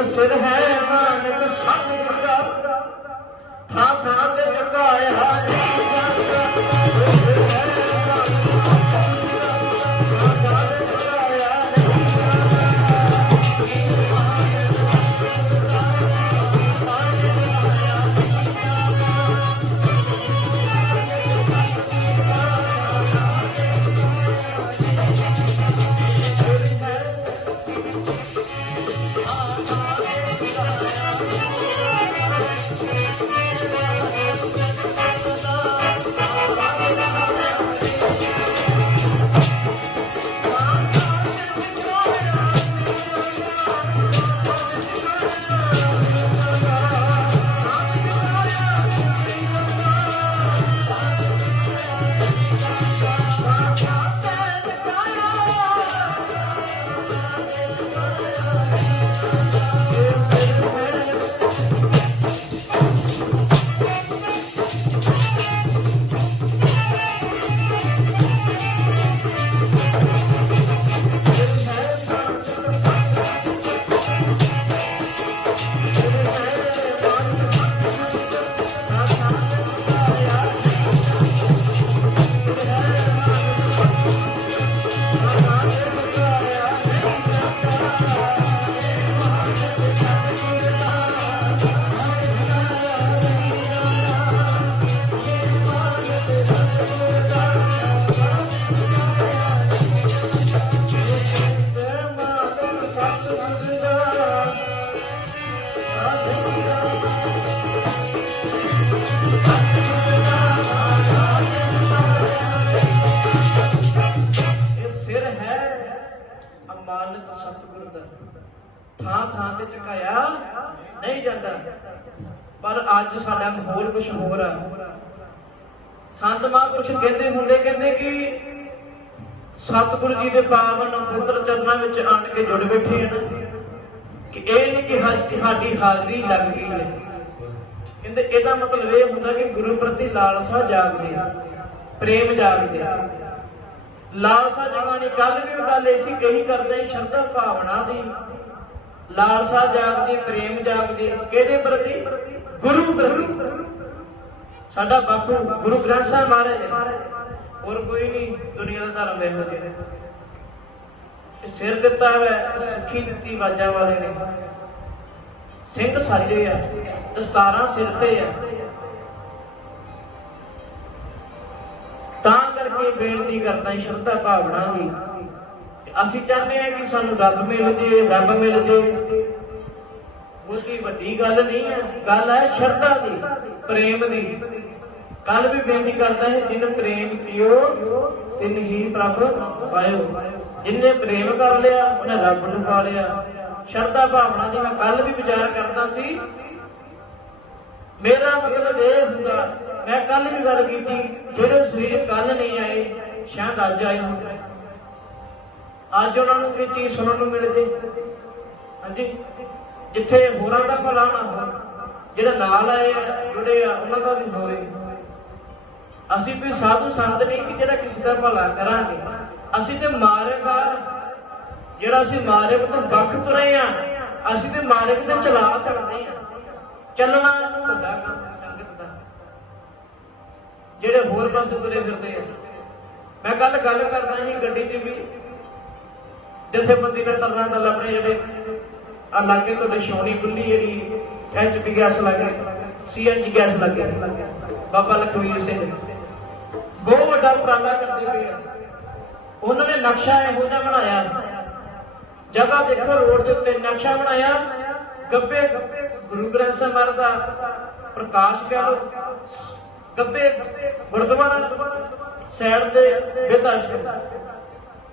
ਇਹ ਸਿਰ ਹੈ ਮਾਨਕ ਸਤਿਗੁਰ ਦਾ ਥਾਂ ਥਾਂ ਤੇ ਝੁਕਾਇਆ ਇਹ ਅਮਾਨਤ ਸਤਿਗੁਰ ਦਾ। ਥਾਂ ਥਾਂ ਤੇ ਝੁਕਾਇਆ ਨਹੀਂ ਜਾਂਦਾ। ਪਰ ਅੱਜ ਸਾਡਾ ਮਾਹੌਲ ਕੁਝ ਹੋਰ ਆ। ਸੰਤ ਮਹਾਂਪੁਰਸ਼ ਕਹਿੰਦੇ ਹੁੰਦੇ, ਕਹਿੰਦੇ ਕਿ ਸਤਿਗੁਰੂ ਜੀ ਦੇ ਪਾਵਨ ਪੁੱਤਰ ਚਰਨਾਂ ਵਿੱਚ ਆਣ ਕੇ ਜੁੜ ਬੈਠੇ ਹਨ। ਕਿ ਇਹ ਨਹੀਂ ਕਿ ਸਾਡੀ ਹਾਜ਼ਰੀ ਲੱਗ ਗਈ ਹੈ। ਕਹਿੰਦੇ ਇਹਦਾ ਮਤਲਬ ਇਹ ਹੁੰਦਾ ਕਿ ਗੁਰੂ ਪ੍ਰਤੀ ਲਾਲਸਾ ਜਾਗਦੀ ਪ੍ਰੇਮ ਜਾਗਦੀ ਲਾਲਸਾ ਜਗਾਣੀ ਕੱਲ ਵੀ ਗੱਲ ਐਸੀ ਕਹੀ ਕਰਦੇ ਸ਼ਰਧਾ ਭਾਵਨਾ ਦੀ। ਲਾਲਸਾ ਜਾਗਦੀ, ਪ੍ਰੇਮ ਜਾਗਦੀ, ਕਿਹਦੇ ਪ੍ਰਤੀ? ਗੁਰੂ ਪ੍ਰਤੀ। ਸਾਡਾ ਬਾਪੂ ਗੁਰੂ ਗ੍ਰੰਥ ਸਾਹਿਬ ਮਹਾਰਾਜ ਨੇ। ਹੋਰ ਕੋਈ ਨਹੀਂ, ਦੁਨੀਆ ਦਾ ਧਰਮ ਇਹੋ ਜਿਹਾ ਸਿਰ ਦਿੱਤਾ ਹੈ ਸੁੱਖੀ ਦਿੱਤੀ ਵਾਜਾਂ ਵਾਲੇ ਨੇ। ਸਿੰਘ ਸਾਜੇ ਆ, ਦਸਤਾਰਾਂ ਸਿਰ ਤੇ ਆ। ਕਰਕੇ ਬੇਨਤੀ ਕਰਦਾ ਸ਼ਰਧਾ ਭਾਵਨਾ ਦੀ ਅਸੀਂ ਚਾਹੁੰਦੇ ਹਾਂ ਕਿ ਸਾਨੂੰ ਰੱਬ ਮਿਲ ਜੇ, ਰੱਬ ਮਿਲ ਜੇ। ਬਹੁਤੀ ਵੱਡੀ ਗੱਲ ਨਹੀਂ ਹੈ, ਗੱਲ ਹੈ ਸ਼ਰਧਾ ਦੀ, ਪ੍ਰੇਮ ਦੀ। ਕੱਲ ਵੀ ਬੇਨਤੀ ਕਰਦਾ ਹੈ, ਜਿਨ ਪ੍ਰੇਮ ਕੀਓ ਤਿਨ ਹੀ ਪ੍ਰਭ ਪਾਇਓ। ਜਿਨੇ ਪ੍ਰੇਮ ਕਰ ਲਿਆ, ਉਹਨੇ ਰੱਬ ਨੂੰ ਪਾ ਲਿਆ। ਸ਼ਰਧਾ ਭਾਵਨਾ ਦੀ ਮੈਂ ਕੱਲ ਵੀ ਵਿਚਾਰ ਕਰਦਾ ਸੀ ਮੇਰਾ ਮਤਲਬ ਇਹ ਹੁੰਦਾ, ਮੈਂ ਕੱਲ ਵੀ ਗੱਲ ਕੀਤੀ, ਜਿਹੜੇ ਸਰੀਰ ਕੱਲ ਨਹੀਂ ਆਏ, ਸ਼ਾਇਦ ਅੱਜ ਆਏ ਹੋਣ ਅੱਜ ਉਹਨਾਂ ਨੂੰ ਇਹ ਚੀਜ਼ ਸੁਣਨ ਨੂੰ ਮਿਲ ਜੇ। ਹਾਂਜੀ? ਜਿੱਥੇ ਹੋਰਾਂ ਦਾ ਭਲਾ ਨਾ ਹੋਵੇ, ਜਿਹੜੇ ਨਾਲ ਆਏ ਆ ਜਿਹੜੇ ਆ, ਉਹਨਾਂ ਦਾ ਵੀ ਹੋਵੇ। ਅਸੀਂ ਕੋਈ ਸਾਧੂ ਸੰਤ ਨਹੀਂ ਕਿ ਜਿਹੜਾ ਕਿਸੇ ਦਾ ਭਲਾ ਕਰਾਂਗੇ। ਅਸੀਂ ਤੇ ਮਾਰਗ ਆ। ਜਿਹੜਾ ਅਸੀਂ ਮਾਰਗ ਤੋਂ ਵੱਖ ਤੁਰੇ ਆ, ਅਸੀਂ ਤੇ ਮਾਰਗ ਤੇ ਚਲਾ ਸਕਦੇ ਆ। ਚੱਲਣਾ ਵੱਡਾ ਕੰਮ ਸੰਗਤ ਦਾ। ਜਿਹੜੇ ਹੋਰ ਪਾਸੇ ਤੁਰੇ ਫਿਰਦੇ ਆ। ਮੈਂ ਕੱਲ ਗੱਲ ਕਰਦਾ ਸੀ ਗੱਡੀ 'ਚ ਵੀ। ਜਥੇਬੰਦੀ ਨੇ ਤਰਨਾ ਦਾ ਆਪਣੇ ਜਿਹੜੇ ਆ ਲਾਗੇ ਤੁਹਾਡੇ ਸ਼ੌਣੀ ਬੁੱਲੀ ਜਿਹੜੀ ਐਚਪੀ ਗੈਸ ਲੱਗ, ਸੀਐਨਜੀ ਗੈਸ ਲੱਗ। ਬਾਬਾ ਲਖਵੀਰ ਸਿੰਘ। ਬਹੁਤ ਵੱਡਾ ਉਪਰਾਲਾ ਕਰਦੇ ਪਏ ਆ। ਉਹਨਾਂ ਨੇ ਨਕਸ਼ਾ ਇਹੋ ਜਿਹਾ ਬਣਾਇਆ। ਜਗ੍ਹਾ ਦੇਖੋ, ਰੋਡ ਦੇ ਉੱਤੇ ਨਕਸ਼ਾ ਬਣਾਇਆ। ਗੱਬੇ ਗੁਰੂ ਗ੍ਰੰਥ ਸਾਹਿਬ ਮਹਾਰਾਜ ਦਾ ਪ੍ਰਕਾਸ਼ ਕਹਿ ਲੋ ਗੱਬੇ ਗੁਰਦੁਆਰਾ ਸਾਈਡ ਤੇ ਬੇਦਾਸ਼ਕ